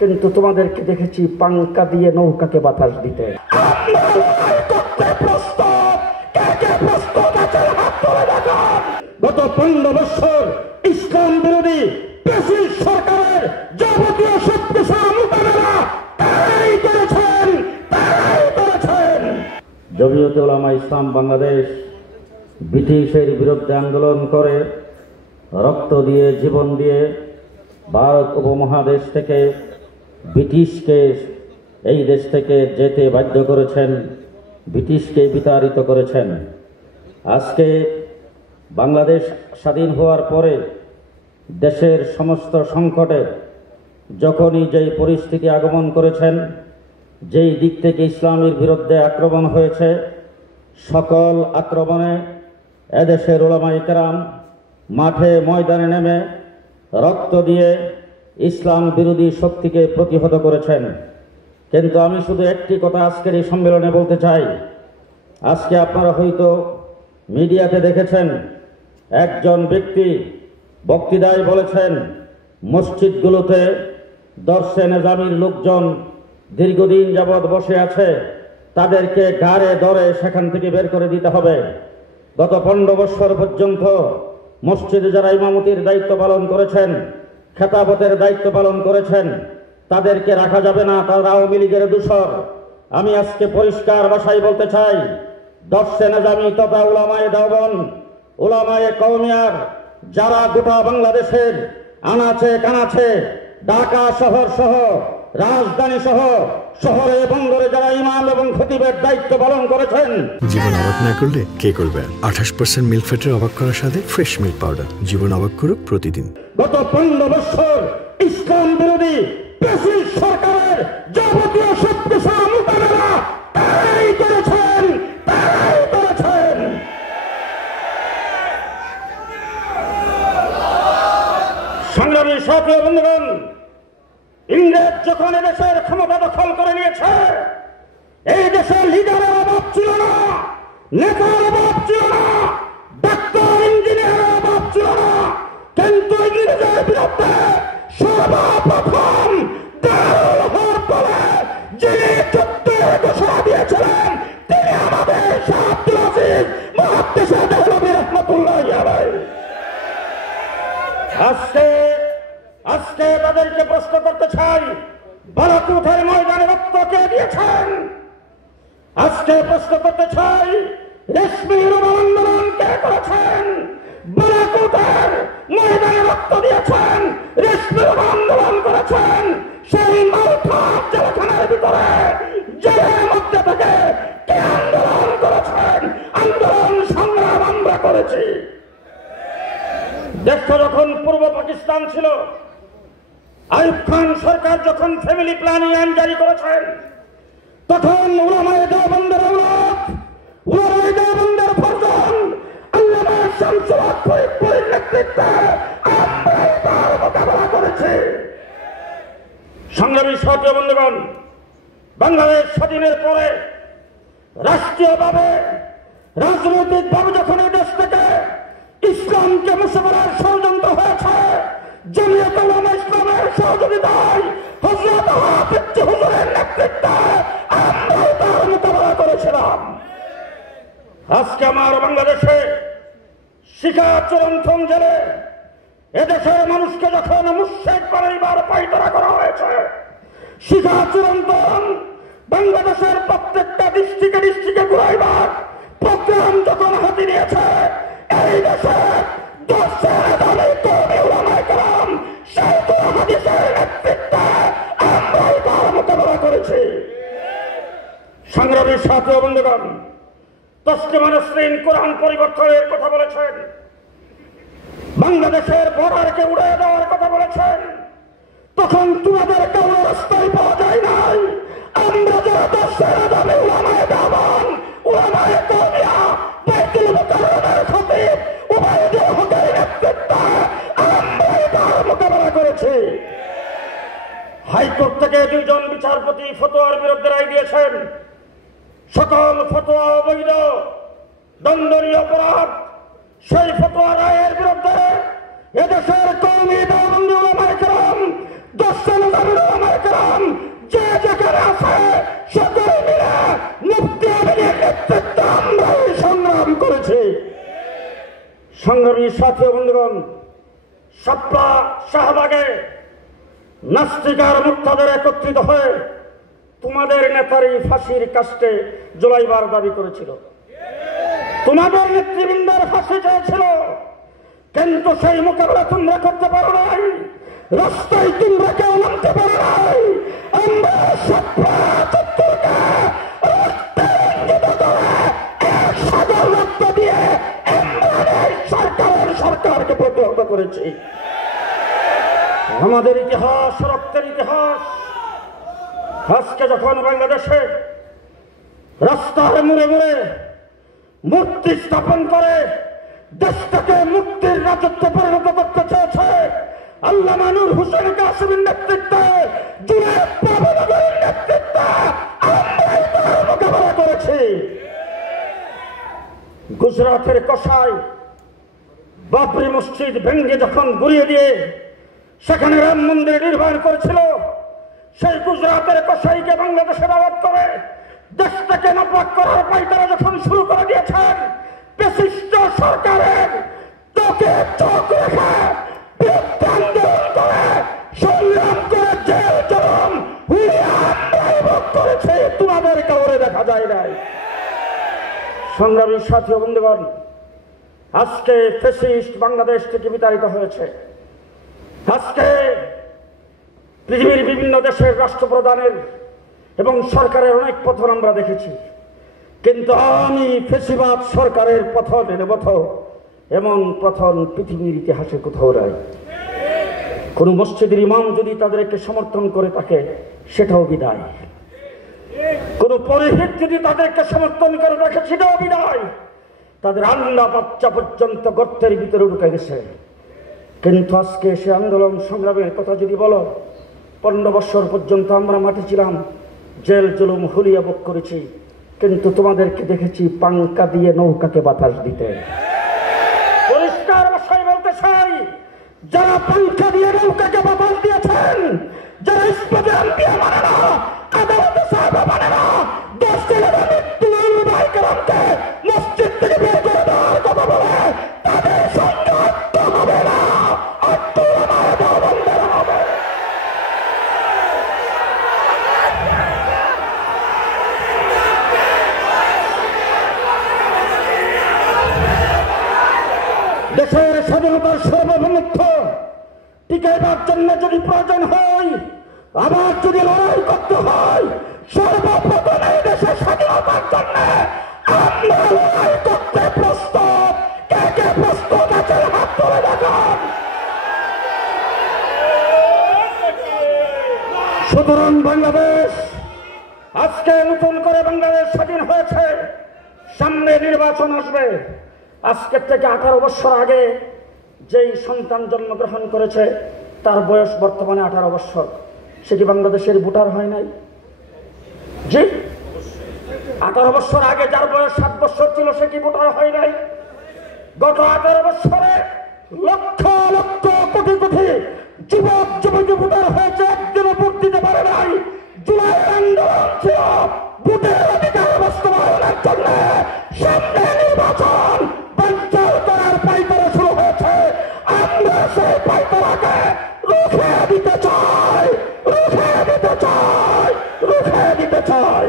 কিন্তু তোমাদেরকে দেখেছি পাঙ্কা দিয়ে নৌকাকে বাতাস দিতে। গত 15 বছর ইসলাম বিরোধী ফ্যাসিস্ট সরকারের যাবতীয় শক্তিশালী মোকাবেলা তারাই করেছেন। জমিয়তে উলামা ইসলাম বাংলাদেশ ব্রিটিশের বিরুদ্ধে আন্দোলন করে রক্ত দিয়ে জীবন দিয়ে ভারত উপমহাদেশ থেকে ব্রিটিশকে এই দেশ থেকে যেতে বাধ্য করেছেন, ব্রিটিশকে বিতাড়িত করেছেন। আজকে বাংলাদেশ স্বাধীন হওয়ার পরে দেশের সমস্ত সংকটে যখনই যেই পরিস্থিতি আগমন করেছেন, যেই দিক থেকে ইসলামের বিরুদ্ধে আক্রমণ হয়েছে, সকল আক্রমণে এদেশের উলামায়ে কেরাম মাঠে ময়দানে নেমে রক্ত দিয়ে ইসলাম বিরোধী শক্তিকে প্রতিহত করেছেন। কিন্তু আমি শুধু একটি কথা আজকের এই সম্মেলনে বলতে চাই। আজকে আপনারা হয়তো মিডিয়াতে দেখেছেন, একজন ব্যক্তি বক্তৃতায় বলেছেন মসজিদগুলোতে দর্শে নিজামীর লোকজন দীর্ঘদিন যাবৎ বসে আছে, তাদেরকে গাড়ে ধরে সেখান থেকে বের করে দিতে হবে। গত 15 বছর পর্যন্ত মসজিদে যারা ইমামতির দায়িত্ব পালন করেছেন, খেতাবতের দায়িত্ব পালন করেছেন, তাদেরকে রাখা যাবে না, তারা আওয়ামী লীগের দূষর। আমি আজকে পরিষ্কার ভাষায় বলতে চাই, দর্শে নিজামী তথা উলামায়ে দেওবন্দ, উলামায়ে কওমিয়ার যারা গোটা বাংলাদেশের আনাচে কানাচে ঢাকা শহর সহ রাজধানী সহ শহরে বন্দরে যারা ইমাম এবং খতিবের দায়িত্ব পালন করেছেন, জীবন অবাক না করলে কে করবে? 28% মিল্ক ফ্যাটের অবাক করার সাথে ফ্রেশ মিল্ক পাউডার। জীবন অবাক করুক প্রতিদিন। গত 15 বছর ইসলাম বিরোধী ফ্যাসিস্ট সরকারের যাবতীয় শক্তিশালী মোকাবেলা তারাই করেছেন। সংগ্রামী সাথী ও বন্ধুগণ, ইংরেজ যখন এদেশের ক্ষমতা দখল করে নিয়েছে, এই দেশের লিডারের অভাব ছিল না, নেতার অভাব ছিল না, ডাক্তার ইঞ্জিনিয়ারের অভাব ছিল না। কিন্তু ইংরেজের বিরুদ্ধে সর্বপ্রথম দারুল হরব বলে যিনি যুদ্ধের ঘোষণা দিয়েছিলেন, তিনি আমাদের শাহ আব্দুল আজিজ মুহাদ্দিস দেহলভী রাহমাতুল্লাহি আলাইহি। আজকে তাদেরকে প্রশ্ন করতে চাই, বালাকোটের ময়দানে রক্ত কে দিয়েছেন? আজকে প্রশ্ন করতে চাই, রেশমি রুমাল আন্দোলন কে করেছেন? বালাকোটের ময়দানে রক্ত দিয়েছেন, রেশমি রুমাল আন্দোলন করেছেন। সেই মালখাত জেলখানার ভিতরে জেলের মধ্যে থেকে কে আন্দোলন করেছেন? আন্দোলন সংগ্রাম আমরা করেছি। দেশটা যখন পূর্ব পাকিস্তান ছিল, আইয়ুব খান সরকার যখন ফ্যামিলি প্ল্যানিং আইন জারি করেছেন, তখন উলামায়ে দেওবন্দের আওলাদ, উলামায়ে দেওবন্দের ফরজান আল্লামা শামসুল হক ফরিদপুরের নেতৃত্বে আমরা তার মোকাবেলা করেছি। সংগ্রামী সাথী বন্ধুগণ, বাংলাদেশ স্বাধীনের পরে রাষ্ট্রীয়ভাবে রাজনৈতিকভাবে যখন এই দেশ থেকে ইসলামকে মুছে ফেলার ষড়যন্ত্র হয়েছে, জমিয়তে উলামা ইসলামের সহযোগিতায় হযরত হাফিজ হুজুরের নেতৃত্বে আমরা তার মোকাবেলা করেছিলাম। আজকে আমার বাংলাদেশে শিকাচরণ জেলে এদেশের মানুষকে যখন মুর্শিদ বানাইবার পায়তারা করা হয়েছে, শিকাচরণ বাংলাদেশের প্রত্যেকটা ডিস্ট্রিক্টে ঘুরাইবার প্রোগ্রাম যখন হাতে নিয়েছে, এই দেশে দর্শে নিজামী কওমি উলামায়ে কেরাম শাইখ হাদিসের নেতৃত্বে আমরাই তার মোকাবেলা করেছি। সংগ্রামী সাথী ও বন্ধুগণ, তসলিমা নাসরিন কোরআন পরিবর্তনের কথা বলেছেন, বাংলাদেশের বর্ডারকে উড়িয়ে দেওয়ার কথা বলেছেন। তখন তোমাদের কারো রাস্তায় পাওয়া যায় নাই। আমরা যারা দর্শে নিজামী উলামায়ে দেওবন্দ, উলামায়ে কওমিয়া, বাইতুল মুকাররমের খতিব উবাইদুল হকের নেতৃত্বে আমরাই তার মোকাবেলা করেছি। হাইকোর্ট থেকে 2 জন বিচারপতি ফতোয়ার বিরুদ্ধে রায় দিয়েছেন। সকল ফতোয়া অবৈধ, দণ্ডনীয় অপরাধ। সেই ফতোয়া রায়ের বিরুদ্ধে এদেশের কওমি দেওবন্দি উলামায়ে কেরাম, দর্শে নিজামী উলামায়ে কেরাম সংগ্রামী সাথী ও বন্ধুগণ, শাপলা শাহবাগে নাস্তিকার মুক্তাদের একত্রিত হয়ে তোমাদের নেতারই ফাঁসির কাস্টে ঝুলাইবার দাবি করেছিল। তোমাদের নেতৃবৃন্দের ফাঁসি চেয়েছিল, কিন্তু সেই মোকাবেলা তোমরা করতে পারো নাই। রাস্তায় তোমরা কেউ নামতে পারো নাই। আমরা শাপলা চত্বরকে রক্তে রঞ্জিত করে এক সাগর রক্ত দিয়ে সরকারকে প্রতিহত করেছি। আমাদের ইতিহাস রক্তের ইতিহাস। আজকে যখন বাংলাদেশে রাস্তার মোড়ে মোড়ে মূর্তি স্থাপন করে দেশটাকে মুক্তির রাজত্বে পরিণত করতে চেয়েছে আল্লামা নূর হোসেন কাসেমীর নেতৃত্বে, জুনায়েদ বাবুনগরের নেতৃত্বে আমরাই তার মোকাবেলা করেছি। গুজরাটের কসাই বাবরি মসজিদ ভেঙ্গে যখন গুড়িয়ে দিয়ে সেখানে রাম মন্দির নির্মাণ করেছিল, সেই গুজরাটের কসাইকে বাংলাদেশে দাওয়াত করে দেশটাকে নাপাক করার পায়তারা যখন শুরু করে দিয়েছেন, বিশিষ্ট সরকারের তোকে চোখ রেখে বিরুদ্ধে আন্দোলন করে সংগ্রাম করে জেল জরম আমরাই ভোগ করেছে, তোমাদের কাউরে দেখা যায় নাই। সংগ্রামী সাথী ও বন্ধুগণ, আজকে ফ্যাসিস্ট বাংলাদেশ থেকে বিতাড়িত হয়েছে। আজকে পৃথিবীর বিভিন্ন দেশের রাষ্ট্রপ্রধানের এবং সরকারের অনেক পতন আমরা দেখেছি, কিন্তু আমি ফ্যাসিবাদ সরকারের পতনের মতো এমন পতন পৃথিবীর ইতিহাসে কোথাও নাই। কোন মসজিদের ইমাম যদি তাদেরকে সমর্থন করে থাকে সেটাও বিদায়, কোন পরিহিত যদি তাদেরকে সমর্থন করে থাকে সেটাও বিদায়। তাদের আন্না বাচ্চা পর্যন্ত গর্তের ভিতরে ঢুকে গেছে। কিন্তু আজকে সে আন্দোলন সংগ্রামের কথা যদি বলো, 15 বছর পর্যন্ত আমরা মাঠে ছিলাম, জেল জুলুম হুলিয়া ভোগ করেছি, কিন্তু তোমাদেরকে দেখেছি পাঙ্কা দিয়ে নৌকাকে বাতাস দিতে। পরিষ্কার ভাষায় বলতে চাই, যারা পাঙ্কা দিয়ে নৌকাকে বাতাস দিয়েছেন, যারা ইসলামে আম্বিয়া মানে না, আদালতে সাহেব মানে না, দেশ থেকে মসজিদ থেকে বের করে দেওয়ার কথা বলে তাদের সঙ্গে আত্ম হবে না, হবে। দেশের স্বাধীনতার সার্বভৌমত্ব টিকাইবার জন্য যদি প্রয়োজন হয়, আবার যদি লড়াই করতে হয়, সর্বপ্রথম এই দেশের স্বাধীনতার জন্য আমরা লড়াই করতে প্রস্তুত। কে কে প্রস্তুত আছেন হাত তুলে দেখান। সুতরাং বাংলাদেশ আজকে নতুন করে বাংলাদেশ স্বাধীন হয়েছে, সামনে নির্বাচন আসবে। আজকের থেকে 18 বছর আগে যেই সন্তান জন্মগ্রহণ করেছে তার বয়স বর্তমানে 18 বছর, সে কি বাংলাদেশের ভোটার হয় নাই? জি, 18 বছর আগে যার বয়স 7 বছর ছিল সে কি ভোটার হয় নাই? গত 18 বছরে লক্ষ লক্ষ কোটি কোটি যুবক যুবতী ভোটার হয়েছে, একদিনও ভোট দিতে পারে নাই। জুলাই আন্দোলন ছিল ভোটের অধিকার বাস্তবায়নের জন্য। সামনে নির্বাচন, বাঞ্চাল করার পাইতারা শুরু হয়েছে। আমরা সেই পাইতারাকে রুখে দিতে চাই, রুখে দিতে চাই, রুখে দিতে চাই।